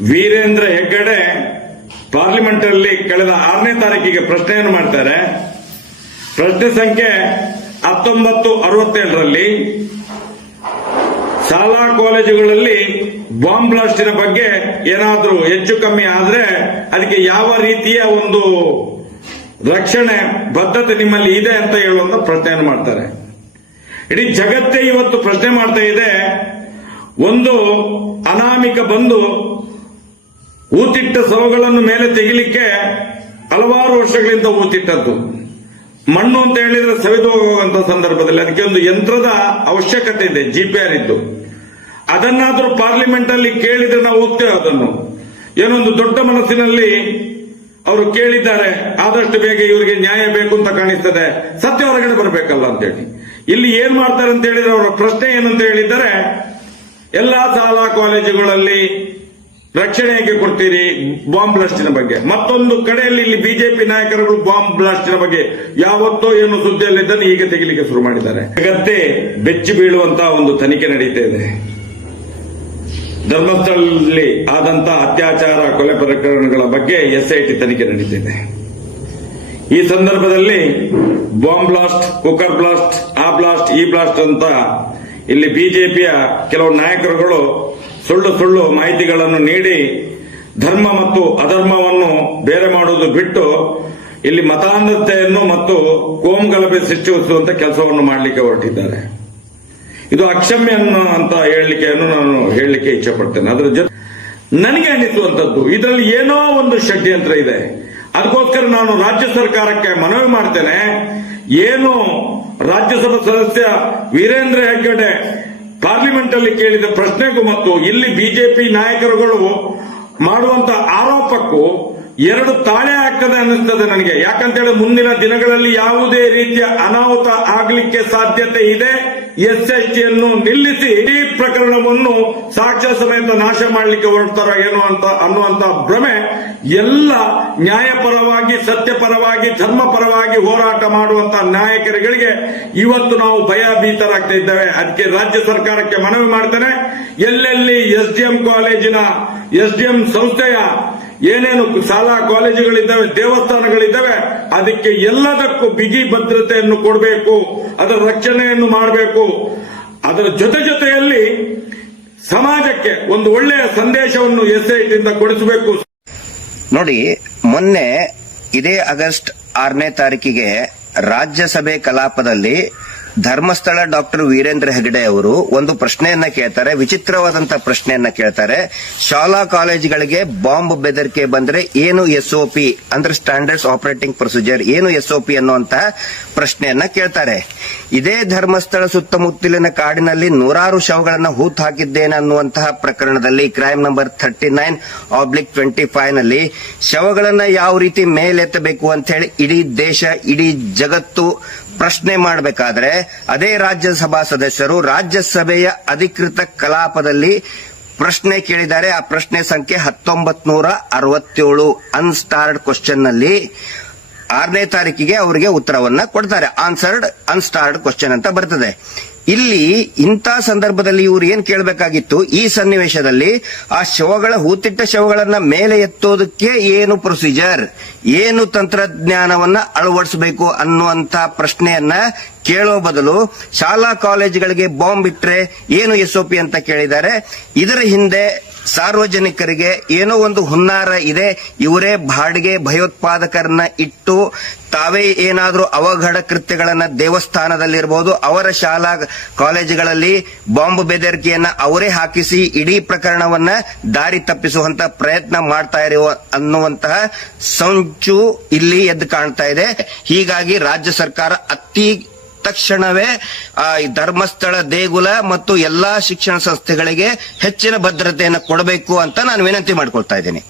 Veerendra Heggade parliament ಅಲ್ಲಿ ಕಳೆದ ಆರನೇ ತಾರೀಕಿಗೆ ಪ್ರಶ್ನೆಯನ್ನು ಮಾಡ್ತಾರೆ. ಪ್ರಶ್ನೆ ಸಂಖ್ಯೆ ಹತ್ತೊಂಬತ್ತು ಅರವತ್ತೇಳರಲ್ಲಿ ಶಾಲಾ ಕಾಲೇಜುಗಳಲ್ಲಿ ಬಾಂಬ್ ಬ್ಲಾಸ್ಟಿನ ಬಗ್ಗೆ ಏನಾದರೂ ಹೆಚ್ಚು ಕಮ್ಮಿ ಆದ್ರೆ ಅದಕ್ಕೆ ಯಾವ ರೀತಿಯ ಒಂದು ರಕ್ಷಣೆ ಬದ್ಧತೆ ನಿಮ್ಮಲ್ಲಿ ಇದೆ ಅಂತ ಹೇಳುವಂತ ಪ್ರಶ್ನೆಯನ್ನು ಮಾಡ್ತಾರೆ. ಇಡೀ ಜಗತ್ತೇ ಇವತ್ತು ಪ್ರಶ್ನೆ ಮಾಡ್ತಾ ಇದೆ. ಒಂದು ಅನಾಮಿಕ ಬಂದು ಊತಿಟ್ಟ ಸವಗಳನ್ನು ಮೇಲೆ ತೆಗಿಲಿಕ್ಕೆ ಹಲವಾರು ವರ್ಷಗಳಿಂದ ಊತಿಟ್ಟದ್ದು. ಮಣ್ಣು ಅಂತ ಹೇಳಿದ್ರೆ ಸವೆದು ಹೋಗುವಂತ ಸಂದರ್ಭದಲ್ಲಿ ಅದಕ್ಕೆ ಒಂದು ಯಂತ್ರದ ಅವಶ್ಯಕತೆ ಇದೆ ಜಿಪಿಆರ್ ಇದ್ದು. ಅದನ್ನಾದರೂ ಪಾರ್ಲಿಮೆಂಟ್ ಅಲ್ಲಿ ಕೇಳಿದ್ರೆ ನಾವು ಹೋಗ್ತೇವೆ ಅದನ್ನು. ಏನೊಂದು ದೊಡ್ಡ ಮನಸ್ಸಿನಲ್ಲಿ ಅವರು ಕೇಳಿದ್ದಾರೆ, ಆದಷ್ಟು ಬೇಗ ಇವರಿಗೆ ನ್ಯಾಯ ಬೇಕು ಅಂತ ಕಾಣಿಸ್ತದೆ, ಸತ್ಯ ಹೊರಗಡೆ ಬರಬೇಕಲ್ಲ ಅಂತೇಳಿ ಇಲ್ಲಿ ಏನ್ ಮಾಡ್ತಾರೆ ಅಂತ ಹೇಳಿದ್ರೆ ಅವರ ಪ್ರಶ್ನೆ ಏನಂತ ಹೇಳಿದ್ದಾರೆ ಎಲ್ಲಾ ಶಾಲಾ ಕಾಲೇಜುಗಳಲ್ಲಿ ರಕ್ಷಣೆ ಹೇಗೆ ಕೊಡ್ತೀರಿ ಬಾಂಬ್ ಬ್ಲಾಸ್ಟಿನ ಬಗ್ಗೆ. ಮತ್ತೊಂದು ಕಡೆಯಲ್ಲಿ ಇಲ್ಲಿ ಬಿಜೆಪಿ ನಾಯಕರುಗಳು ಬಾಂಬ್ ಬ್ಲಾಸ್ಟಿನ ಬಗ್ಗೆ ಯಾವತ್ತೋ ಏನು ಸುದ್ದಿಯಲ್ಲಿದ್ದನ್ನು ಈಗ ತೆಗಿಲಿಕ್ಕೆ ಶುರು ಮಾಡಿದ್ದಾರೆ. ಜಗತ್ತೇ ಬೆಚ್ಚಿ ಬೀಳುವಂತಹ ಒಂದು ತನಿಖೆ ನಡೀತಾ ಇದೆ. ಧರ್ಮಸ್ಥಳದಲ್ಲಿ ಆದಂತಹ ಅತ್ಯಾಚಾರ ಕೊಲೆ ಪ್ರಕರಣಗಳ ಬಗ್ಗೆ ಎಸ್ಐಟಿ ತನಿಖೆ ನಡೀತಿದೆ ಈ ಸಂದರ್ಭದಲ್ಲಿ ಬಾಂಬ್ ಬ್ಲಾಸ್ಟ್, ಕುಕ್ಕರ್ ಬ್ಲಾಸ್ಟ್, ಆ ಬ್ಲಾಸ್ಟ್, ಈ ಬ್ಲಾಸ್ಟ್ ಅಂತ ಇಲ್ಲಿ ಬಿಜೆಪಿಯ ಕೆಲವು ನಾಯಕರುಗಳು ಸುಳ್ಳು ಸುಳ್ಳು ಮಾಹಿತಿಗಳನ್ನು ನೀಡಿ ಧರ್ಮ ಮತ್ತು ಅಧರ್ಮವನ್ನು ಬೇರೆ ಮಾಡುವುದು ಬಿಟ್ಟು ಇಲ್ಲಿ ಮತಾಂಧತೆಯನ್ನು ಮತ್ತು ಕೋಮು ಗಲಭೆ ಸೃಷ್ಟಿಸುವಂತ ಕೆಲಸವನ್ನು ಮಾಡಲಿಕ್ಕೆ ಹೊರಟಿದ್ದಾರೆ. ಇದು ಅಕ್ಷಮ್ಯ ಅಂತ ಹೇಳಲಿಕ್ಕೆಯನ್ನು ನಾನು ಹೇಳಲಿಕ್ಕೆ ಇಚ್ಛಪಡ್ತೇನೆ. ಅದರ ಜೊತೆ ನನಗೆ ಅನಿಸುವಂತದ್ದು ಇದರಲ್ಲಿ ಏನೋ ಒಂದು ಷಡ್ಯಂತ್ರ ಇದೆ. ಅದಕ್ಕೋಸ್ಕರ ನಾನು ರಾಜ್ಯ ಸರ್ಕಾರಕ್ಕೆ ಮನವಿ ಮಾಡ್ತೇನೆ. ಏನು ರಾಜ್ಯಸಭಾ ಸದಸ್ಯ ವೀರೇಂದ್ರ ಹೆಗ್ಗಡೆ ಪಾರ್ಲಿಮೆಂಟ್ ಅಲ್ಲಿ ಕೇಳಿದ ಪ್ರಶ್ನೆಗೂ ಮತ್ತು ಇಲ್ಲಿ ಬಿಜೆಪಿ ನಾಯಕರುಗಳು ಮಾಡುವಂತ ಆರೋಪಕ್ಕೂ ಎರಡು ತಾಳೆ ಆಗ್ತದೆ ಅನ್ನಿಸ್ತದೆ ನನಗೆ. ಯಾಕಂತೇಳಿ ಮುಂದಿನ ದಿನಗಳಲ್ಲಿ ಯಾವುದೇ ರೀತಿಯ ಅನಾಹುತ ಆಗಲಿಕ್ಕೆ ಸಾಧ್ಯತೆ ಇದೆ. ಎಸ್ ಎಸ್ ಟಿಯನ್ನು ನಿಲ್ಲಿಸಿ ಈ ಪ್ರಕರಣವನ್ನು ಸಾಕ್ಷ್ಯ ಸಮೇತ ನಾಶ ಮಾಡಲಿಕ್ಕೆ ಹೊರಡ್ತಾರ ಏನು ಅಂತ ಅನ್ನುವಂತ ಭ್ರಮೆ ಎಲ್ಲ ನ್ಯಾಯಪರವಾಗಿ, ಸತ್ಯಪರವಾಗಿ, ಧರ್ಮಪರವಾಗಿ ಹೋರಾಟ ಮಾಡುವಂತ ನಾಯಕರುಗಳಿಗೆ ಇವತ್ತು ನಾವು ಭಯಭೀತರಾಗ್ತಾ ಇದ್ದೇವೆ. ಅದಕ್ಕೆ ರಾಜ್ಯ ಸರ್ಕಾರಕ್ಕೆ ಮನವಿ ಮಾಡ್ತೇನೆ. ಎಲ್ಲೆಲ್ಲಿ ಎಸ್ ಡಿ ಎಂ ಕಾಲೇಜಿನ ಎಸ್ ಡಿ ಎಂ ಸಂಸ್ಥೆಯ ಏನೇನು ಶಾಲಾ ಕಾಲೇಜುಗಳಿದ್ದಾವೆ, ದೇವಸ್ಥಾನಗಳಿದ್ದಾವೆ, ಅದಕ್ಕೆ ಎಲ್ಲದಕ್ಕೂ ಬಿಗಿ ಭದ್ರತೆಯನ್ನು ಕೊಡಬೇಕು, ಅದರ ರಕ್ಷಣೆಯನ್ನು ಮಾಡಬೇಕು. ಅದರ ಜೊತೆ ಜೊತೆಯಲ್ಲಿ ಸಮಾಜಕ್ಕೆ ಒಂದು ಒಳ್ಳೆಯ ಸಂದೇಶವನ್ನು ಎಸ್ಐಟಿಯಿಂದ ಕೊಡಿಸಬೇಕು. ನೋಡಿ, ಮೊನ್ನೆ ಇದೇ ಆಗಸ್ಟ್ ಆರನೇ ತಾರೀಕಿಗೆ ರಾಜ್ಯಸಭೆ ಕಲಾಪದಲ್ಲಿ ಧರ್ಮಸ್ಥಳ ಡಾಕ್ಟರ್ ವೀರೇಂದ್ರ ಹೆಗಡೆ ಅವರು ಒಂದು ಪ್ರಶ್ನೆಯನ್ನ ಕೇಳ್ತಾರೆ ವಿಚಿತ್ರವಾದಂತಹ ಪ್ರಶ್ನೆಯನ್ನ ಕೇಳ್ತಾರೆ. ಶಾಲಾ ಕಾಲೇಜುಗಳಿಗೆ ಬಾಂಬ್ ಬೆದರಿಕೆ ಬಂದ್ರೆ ಏನು ಎಸ್ಒಪಿ ಅಂದ್ರೆ ಸ್ಟ್ಯಾಂಡರ್ಡ್ಸ್ ಆಪರೇಟಿಂಗ್ ಪ್ರೊಸೀಜರ್ ಏನು ಎಸ್ಒಪಿ ಅನ್ನುವಂತಹ ಪ್ರಶ್ನೆಯನ್ನ ಕೇಳ್ತಾರೆ. ಇದೇ ಧರ್ಮಸ್ಥಳ ಸುತ್ತಮುತ್ತಲಿನ ಕಾಡಿನಲ್ಲಿ ನೂರಾರು ಶವಗಳನ್ನ ಹೂತ್ ಹಾಕಿದ್ದೇನೆ ಅನ್ನುವಂತಹ ಪ್ರಕರಣದಲ್ಲಿ crime number thirty nine oblique twenty ಫೈವ್ನಲ್ಲಿ ಶವಗಳನ್ನ ಯಾವ ರೀತಿ ಮೇಲೆತ್ತಬೇಕು ಅಂತ ಹೇಳಿ ಇಡೀ ದೇಶ, ಇಡೀ ಜಗತ್ತು ಪ್ರಶ್ನೆ ಮಾಡಬೇಕಾದ್ರೆ ಅದೇ ರಾಜ್ಯಸಭಾ ಸದಸ್ಯರು ರಾಜ್ಯಸಭೆಯ ಅಧಿಕೃತ ಕಲಾಪದಲ್ಲಿ ಪ್ರಶ್ನೆ ಕೇಳಿದ್ದಾರೆ. ಆ ಪ್ರಶ್ನೆ ಸಂಖ್ಯೆ ಹತ್ತೊಂಬತ್ ನೂರ ಅರವತ್ತೇಳು ಅನ್ಸ್ಟಾರ್ಡ್ ಕ್ವಶನ್ನಲ್ಲಿ ಆರನೇ ತಾರೀಕಿಗೆ ಅವರಿಗೆ ಉತ್ತರವನ್ನ ಕೊಡ್ತಾರೆ. ಆನ್ಸರ್ಡ್ ಅನ್ಸ್ಟಾರ್ಡ್ ಕ್ವಶನ್ ಅಂತ ಬರ್ತದೆ. ಇಲ್ಲಿ ಇಂಥ ಸಂದರ್ಭದಲ್ಲಿ ಇವರು ಏನ್ ಕೇಳಬೇಕಾಗಿತ್ತು? ಈ ಸನ್ನಿವೇಶದಲ್ಲಿ ಆ ಶವಗಳ, ಹೂತಿಟ್ಟ ಶವಗಳನ್ನ ಮೇಲೆ ಎತ್ತೋದಕ್ಕೆ ಏನು ಪ್ರೊಸೀಜರ್? ಏನು ತಂತ್ರಜ್ಞಾನವನ್ನ ಅಳವಡಿಸಬೇಕು ಅನ್ನುವಂತ ಪ್ರಶ್ನೆಯನ್ನ ಕೇಳೋ ಬದಲು ಶಾಲಾ ಕಾಲೇಜುಗಳಿಗೆ ಬಾಂಬ್ ಇಟ್ಟರೆ ಏನು ಎಸ್ಒಪಿ ಅಂತ ಕೇಳಿದ್ದಾರೆ. ಇದರ ಹಿಂದೆ ಸಾರ್ವಜನಿಕರಿಗೆ ಏನೋ ಒಂದು ಹುನ್ನಾರ ಇದೆ, ಇವರೇ ಬಾಡಿಗೆ ಭಯೋತ್ಪಾದಕರನ್ನ ಇಟ್ಟು ತಾವೇ ಏನಾದರೂ ಅವಘಡ ಕೃತ್ಯಗಳನ್ನ ದೇವಸ್ಥಾನದಲ್ಲಿರಬಹುದು ಅವರ ಶಾಲಾ ಕಾಲೇಜುಗಳಲ್ಲಿ ಬಾಂಬ್ ಬೆದರಿಕೆಯನ್ನ ಅವರೇ ಹಾಕಿಸಿ ಇಡೀ ಪ್ರಕರಣವನ್ನ ದಾರಿ ತಪ್ಪಿಸುವಂತ ಪ್ರಯತ್ನ ಮಾಡ್ತಾ ಇರುವ ಅನ್ನುವಂತಹ ಸಂಚು ಇಲ್ಲಿ ಎದ್ದು ಕಾಣ್ತಾ ಇದೆ. ಹೀಗಾಗಿ ರಾಜ್ಯ ಸರ್ಕಾರ ಅತಿ ತಕ್ಷಣವೇ ಆ, ಧರ್ಮಸ್ಥಳ ದೇಗುಲ ಮತ್ತು ಎಲ್ಲಾ ಶಿಕ್ಷಣ ಸಂಸ್ಥೆಗಳಿಗೆ ಹೆಚ್ಚಿನ ಭದ್ರತೆಯನ್ನು ಕೊಡಬೇಕು ಅಂತ ನಾನು ವಿನಂತಿ ಮಾಡ್ಕೊಳ್ತಾ ಇದ್ದೀನಿ.